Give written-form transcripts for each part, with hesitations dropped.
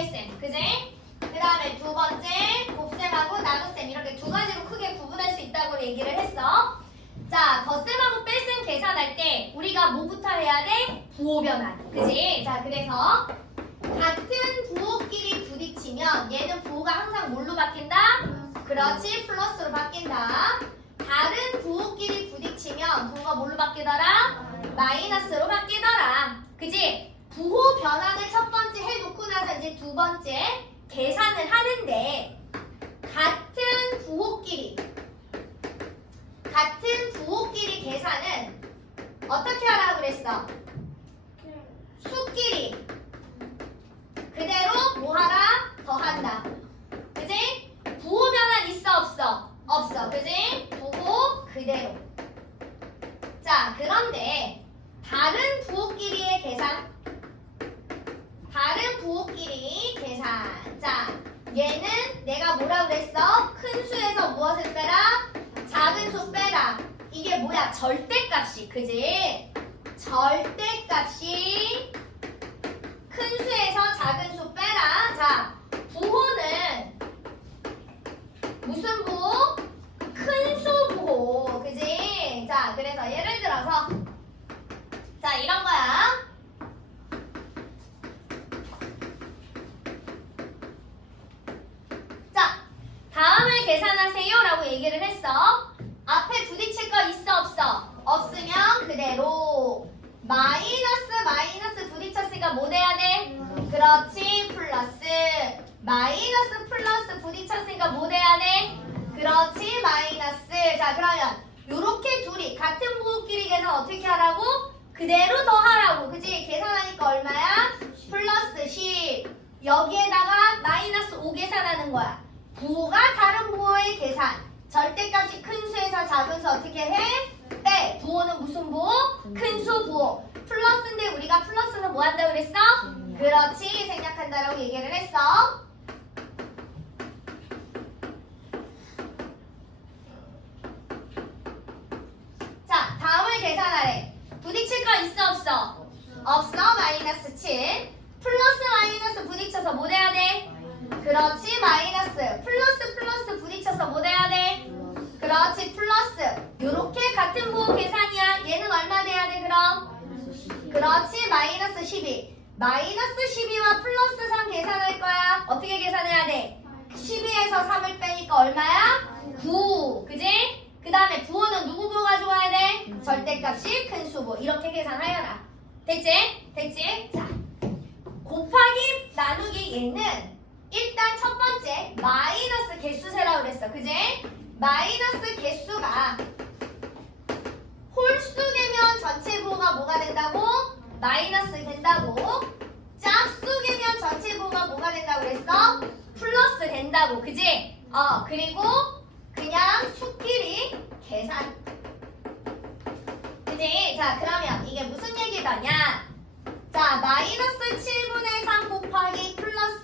뺄셈. 그지? 그 다음에 두 번째 곱셈하고 나눗셈 이렇게 두 가지로 크게 구분할 수 있다고 얘기를 했어. 자, 덧셈하고 뺄셈 계산할 때 우리가 뭐부터 해야 돼? 부호 변환. 그지? 자, 그래서 같은 부호끼리 부딪히면 얘는 부호가 항상 뭘로 바뀐다? 그렇지, 플러스로 바뀐다. 다른 부호끼리 부딪히면 부호가 뭘로 바뀌더라? 마이너스로 바뀌더라. 그지? 부호 변환을 첫 번째 해놓고 나서 이제 두 번째 계산을 하는데 같은 부호끼리 계산은 어떻게 하라고 그랬어? 수끼리 그대로 뭐 하라? 더한다. 그지? 부호 변환 있어 없어? 없어. 그지? 부호 그대로. 자, 그런데 다른 부호끼리의 계산. 자, 얘는 내가 뭐라고 그랬어? 큰 수에서 무엇을 빼라? 작은 수 빼라. 이게 뭐야? 절대값이. 그지? 절대값이 큰 수에서 작은 수 빼라. 자, 부호는 무슨 부호? 큰 수 부호. 그지? 자, 그래서 예를 들어서 자, 이런 거야. 다음을 계산하세요 라고 얘기를 했어. 앞에 부딪힐 거 있어 없어? 없으면 그대로 마이너스 부딪혔으니까 뭐 돼야 돼? 그렇지, 플러스. 마이너스 플러스 부딪혔으니까 뭐 돼야 돼? 그렇지, 마이너스. 자, 그러면 요렇게 둘이 같은 부호끼리 계산 어떻게 하라고? 그대로 더하라고. 그지? 계산하니까 얼마야? 플러스 10. 여기에다가 마이너스 5 계산하는 거야. 부호가 다른 부호의 계산. 절대값이 큰 수에서 작은 수 어떻게 해? 빼. 부호는 무슨 부호? 큰 수 부호. 플러스인데 우리가 플러스는 뭐 한다고 그랬어? 그렇지. 생략한다라고 얘기를 했어. 자, 다음을 계산하래. 부딪힐 거 있어 없어? 없어. 마이너스 7. 플러스 마이너스 부딪혀서 뭐 돼야 돼? 그렇지, 마이너스. 플러스 부딪혀서 뭐 돼야 돼? 그렇지, 플러스. 요렇게 같은 부호 계산이야. 얘는 얼마 돼야 돼 그럼? 그렇지, 마이너스 12. 마이너스 12와 플러스 3 계산할 거야. 어떻게 계산해야 돼? 12에서 3을 빼니까 얼마야? 9. 그지? 그 다음에 부호는 누구 부호 가져와야 돼? 절대값이 큰 수부. 이렇게 계산하여라. 됐지? 됐지? 자, 곱하기 나누기 얘는 일단 첫 번째 마이너스 개수세라고 그랬어. 그지? 마이너스 개수가 홀수 되면 전체 부호가 뭐가 된다고? 마이너스 된다고. 짝수 되면 전체 부호가 뭐가 된다고 그랬어? 플러스 된다고. 그지? 그리고 그냥 수끼리 계산. 그지? 자, 그러면 이게 무슨 얘기더냐? 자, 마이너스 7분의 3 곱하기 플러스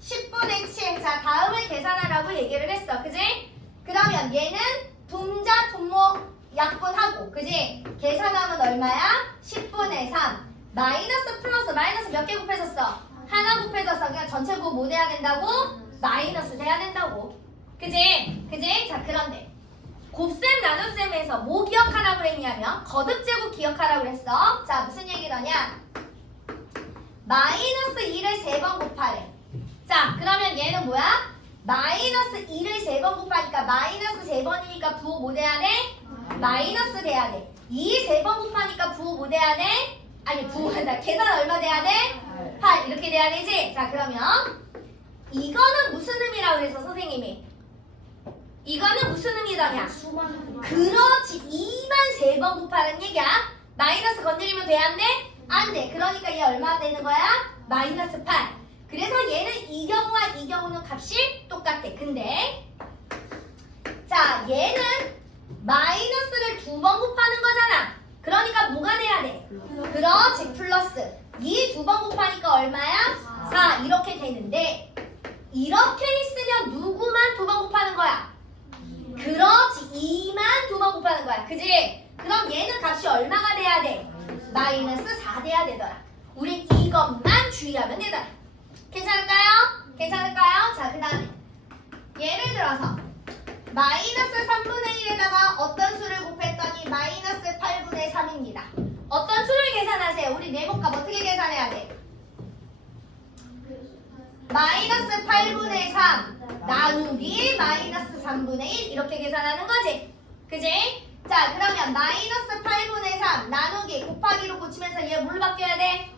10분의 7. 자, 다음을 계산하라고 얘기를 했어. 그지? 그러면 얘는 분자, 분모, 약분하고. 그지? 계산하면 얼마야? 10분의 3. 마이너스 플러스 마이너스 몇 개 곱해졌어? 하나 곱해졌어. 그냥 전체 부호 뭐 돼야 된다고? 마이너스 돼야 된다고. 그지? 그지? 자, 그런데 곱셈 나눗셈에서 뭐 기억하라고 그랬냐면 거듭제곱 기억하라고 그랬어. 자, 무슨 얘기더냐? 마이너스 2를 3번 곱하래. 자, 그러면 얘는 뭐야? 마이너스 2를 3번 곱하니까 마이너스 3번이니까 부호 뭐 돼야 돼? 마이너스 돼야 돼. 2 3번 곱하니까 부호 뭐 돼야 돼? 아니, 부호한다. 계산 얼마 돼야 돼? 8. 이렇게 돼야 되지? 자, 그러면 이거는 무슨 의미라고 그래서 선생님이? 이거는 무슨 의미더냐? 그렇지. 2만 3번 곱하는 얘기야. 마이너스 건드리면 돼? 안 돼? 안 돼. 그러니까 얘 얼마 되는 거야? 마이너스 8. 그래서 얘는 이 경우와 이 경우는 값이 똑같아. 근데 자, 얘는 마이너스를 2번 곱하는 거잖아. 그러니까 뭐가 돼야 돼? 그렇지, 플러스. 이 2번 곱하니까 얼마야? 4. 이렇게 되는데 이렇게 있으면 누구만 2번 곱하는 거야? 그렇지, 2만 2번 곱하는 거야. 그지? 그럼 얘는 값이 얼마가 돼야 돼? 마이너스 4 돼야 되더라. 우린 이것만 주의하면 되더라. 괜찮아? 괜찮을까요? 자, 그 다음에 예를 들어서 마이너스 3분의 1에다가 어떤 수를 곱했더니 마이너스 8분의 3입니다. 어떤 수를 계산하세요? 우리 네모값 어떻게 계산해야 돼? 마이너스 8분의 3 나누기 마이너스 3분의 1 이렇게 계산하는 거지. 그지? 자, 그러면 마이너스 8분의 3 나누기 곱하기로 고치면서 얘 뭘 바뀌어야 돼?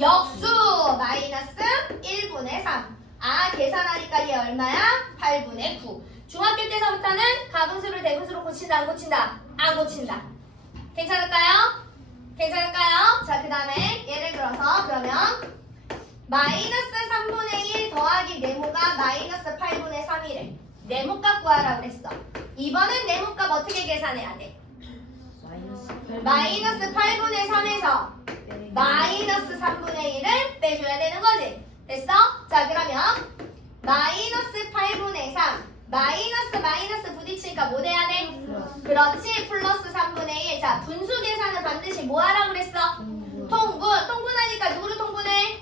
역수 마이너스 1분의 3. 아, 계산하니까 얘 얼마야? 8분의 9. 중학교 때서부터는 가분수를 대분수로 고친다 안 고친다? 안 고친다. 괜찮을까요? 괜찮을까요? 자, 그 다음에 예를 들어서 그러면 마이너스 3분의 1 더하기 네모가 마이너스 8분의 3이래. 네모값 구하라고 그랬어. 이번엔 네모값 어떻게 계산해야 돼? 마이너스 8분의 3에서 마이너스 3분의 1을 빼줘야 되는 거지. 됐어? 자, 그러면 마이너스 8분의 3 마이너스 부딪히니까 뭐 돼야 돼? 그렇지, 플러스 3분의 1. 자, 분수 계산은 반드시 뭐 하라고 그랬어? 통분하니까 누구를 통분해?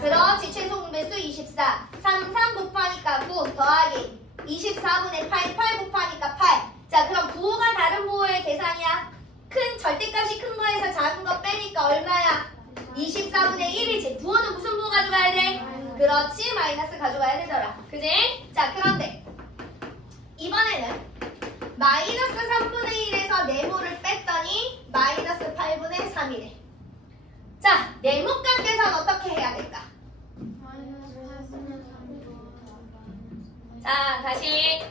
그렇지, 최소 분배수 24. 3 곱하니까 9 더하기 24분의 8 곱하니까 8. 자, 그럼 부호가 다른 부호의 계산이야. 큰 절대값이 큰 거에서 작은 거 빼니까 얼마야? 24분의 1이지. 부호는 무슨 부호 가져가야 돼? 그렇지, 마이너스 가져가야 되더라. 그지? 자, 그런데 이번에는 마이너스 3분의 1에서 네모를 뺐더니 마이너스 8분의 3이래. 자, 네모값 계산 어떻게 해야 될까? 자, 다시.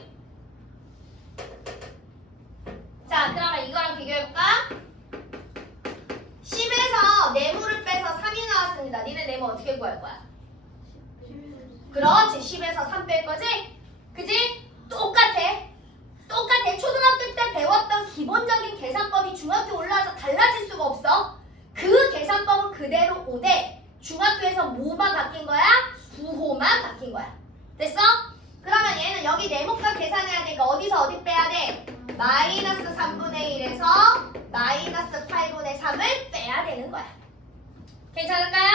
자, 그러면 이거랑 비교해볼까? 10에서 네모를 빼서 3이 나왔습니다. 니네 네모 어떻게 구할 거야? 그렇지, 10에서 3 뺄 거지? 그지? 똑같아. 초등학교 때 배웠던 기본적인 계산법이 중학교 올라와서 달라질 수가 없어. 그 계산법은 그대로 오되 중학교에서 뭐만 바뀐 거야? 부호만 바뀐 거야. 됐어? 그러면 얘는 여기 네모값 계산해야 되니까 어디서 어디 빼야 돼? 마이너스 3분의 1에서 마이너스 8분의 3을 빼야 되는 거야. 괜찮을까요?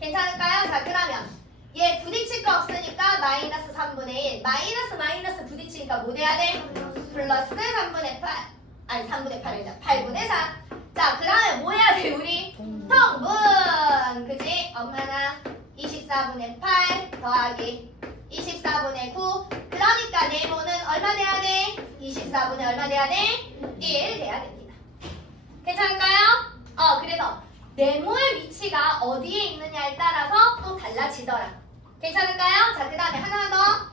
괜찮을까요? 자, 그러면 얘 부딪힐 거 없으니까 마이너스 3분의 1 마이너스 부딪히니까 뭐 돼야 돼? 플러스 3분의 8 아니 3분의 8이다 8분의 3. 자, 그 다음에 뭐 해야 돼 우리? 통분. 그지? 엄마나 24분의 8 더하기 24분의 9. 그러니까 네모는 얼마 돼야 돼? 24분의 얼마 돼야 돼? 1 돼야 됩니다. 괜찮을까요? 그래서 네모의 위치가 어디에 있느냐에 따라서 또 달라지더라. 괜찮을까요? 자, 그 다음에 하나 더.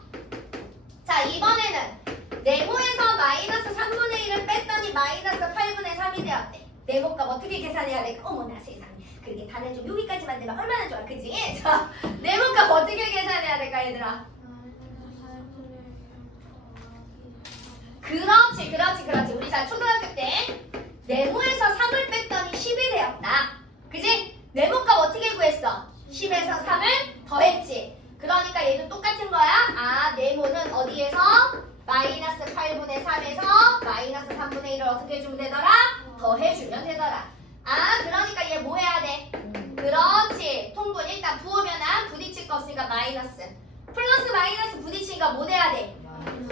자, 이번에는 네모에서 마이너스 3분의 1을 뺐더니 마이너스 8분의 3이 되었대. 네모값 어떻게 계산해야 될까? 어머나 세상에. 그렇게 단을 좀 여기까지만 되면 얼마나 좋아, 그지? 자, 네모값 어떻게 계산해야 될까, 얘들아? 그렇지. 우리 자 초등학교 때 네모에서 3을 뺐더니 10이 되었다. 그지? 네모값 어떻게 구했어? 10에서 3을 더했지. 그러니까 얘도 똑같은 거야. 아, 네모는 어디에서? 마이너스 8분의 3에서 마이너스 3분의 1을 어떻게 해주면 되더라? 더해주면 되더라. 아, 그러니까 얘 뭐 해야 돼? 그렇지. 통분 일단 부으면은 부딪힐 거 없으니까 마이너스. 플러스 마이너스 부딪히니까 뭐 돼야 돼?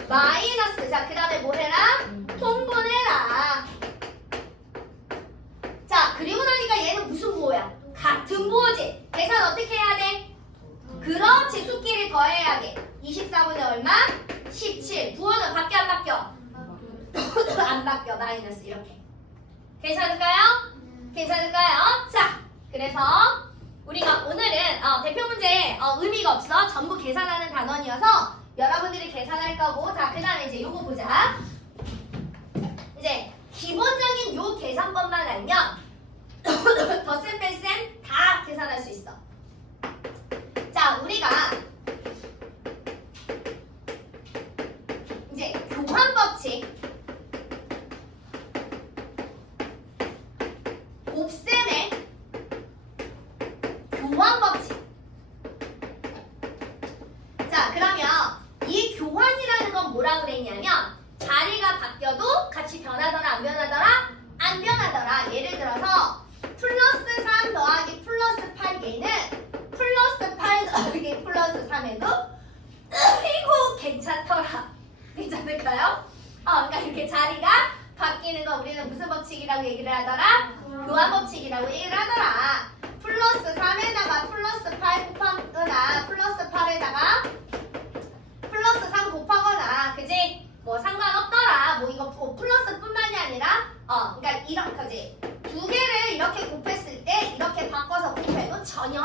마이너스. 자, 그 다음에 뭐 해라? 통분해라. 자, 그리고 나니까 얘는 무슨 부호야? 같은 부호지. 계산 어떻게 해야 돼? 그렇지. 수끼리 더해야 돼. 24분의 얼마? 17. 부호는 바뀌어 안 바뀌어? 안 바뀌어. 마이너스 이렇게. 괜찮을까요? 괜찮을까요? 자, 그래서 우리가 오늘은 대표 문제 의미가 없어. 전부 계산하는 단원이어서 여러분들이 계산할 거고. 자, 그 다음에 이제 요거 보자. 이제 기본적인 요 계산법만 알면 덧셈 뺄셈 다 계산할 수 있어. 자, 우리가 이제 교환법칙 곱셈의 교환법칙. 자, 그러면 이 교환이라는 건 뭐라 그랬냐면 자리가 바뀌어도 같이 변하더라 안 변하더라? 안 변하더라. 예를 들어서 플러스 3 더하기 플러스 8 얘는 플러스 8 더하기 플러스 3에도 괜찮더라. 괜찮을까요? 그러니까 이렇게 자리가 바뀌는 거 우리는 무슨 법칙이라고 얘기를 하더라? 교환 법칙이라고 얘기를 하더라. 플러스 3에다가 플러스 8 곱하거나 플러스 8에다가 플러스 3 곱하거나 그지? 뭐 상관없더라. 뭐 이거 플러스뿐만이 아니라 그러니까 이렇게지. 두 개를 이렇게 곱했을 때 이렇게 바꿔서 곱해도 전혀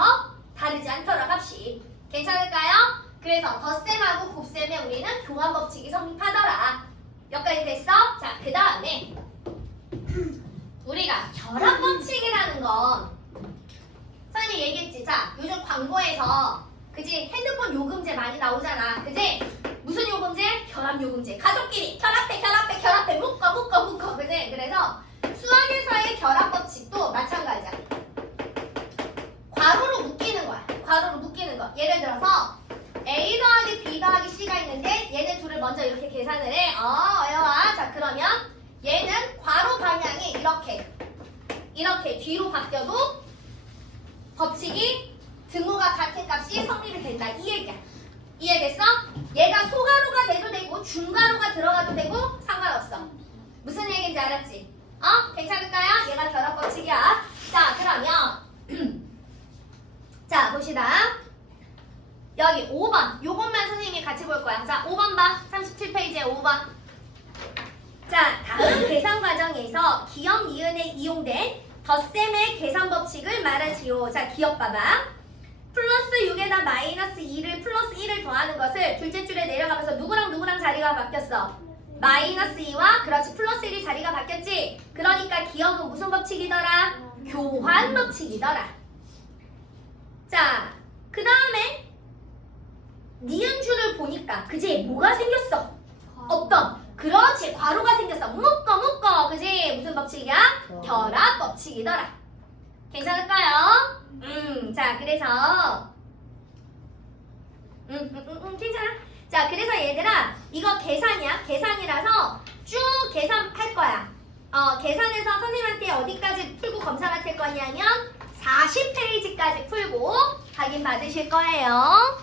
다르지 않더라 값이. 괜찮을까요? 그래서 덧셈하고 곱셈에 우리는 교환 법칙이 성립하더라. 여기까지 됐어? 자, 그 다음에 우리가 결합 법칙이라는 건 선생님이 얘기했지. 자, 요즘 광고에서 그지? 핸드폰 요금제 많이 나오잖아. 그지? 무슨 요금제? 결합 요금제. 가족끼리 결합해 묶어 그지? 그래서 수학에서의 결합 법칙도 마찬가지야. 괄호로 묶이는 거야. 괄호로 묶이는 거. 예를 들어서 A 더하기 B 더하기 C가 있는데 얘네 둘을 먼저 이렇게 계산을 해. 외워와. 자, 그러면 얘는 괄호 방향이 이렇게 뒤로 바뀌어도 법칙이 등호가 같은 값이 성립이 된다. 이 얘기야. 이해됐어? 얘가 소괄호가 돼도 되고 중괄호가 들어가도 되고 상관없어. 무슨 얘기인지 알았지? 괜찮을까요? 얘가 결합 법칙이야. 자, 그러면 자, 봅시다. 여기 5번. 요것만 선생님이 같이 볼 거야. 자, 5번 봐. 37페이지에 5번. 자, 다음 계산 과정에서 기억 니은에 이용된 덧셈의 계산 법칙을 말하지요. 자, 기억 봐봐. 플러스 6에다 마이너스 2를 플러스 1을 더하는 것을 둘째 줄에 내려가면서 누구랑 자리가 바뀌었어? 마이너스 2와 그렇지 플러스 1이 자리가 바뀌었지? 그러니까 기억은 무슨 법칙이더라? 교환 법칙이더라. 자, 그 다음에 니은줄을 보니까 그지? 뭐가 생겼어? 어떤? 그렇지, 괄호가 생겼어. 묶어 그지? 무슨 법칙이야? 결합 법칙이더라. 괜찮을까요? 자, 그래서 괜찮아. 자, 그래서 얘들아 이거 계산이야. 계산이라서 쭉 계산할 거야. 계산해서 선생님한테 어디까지 풀고 검사 맡을 거냐면 40페이지까지 풀고 확인 받으실 거예요.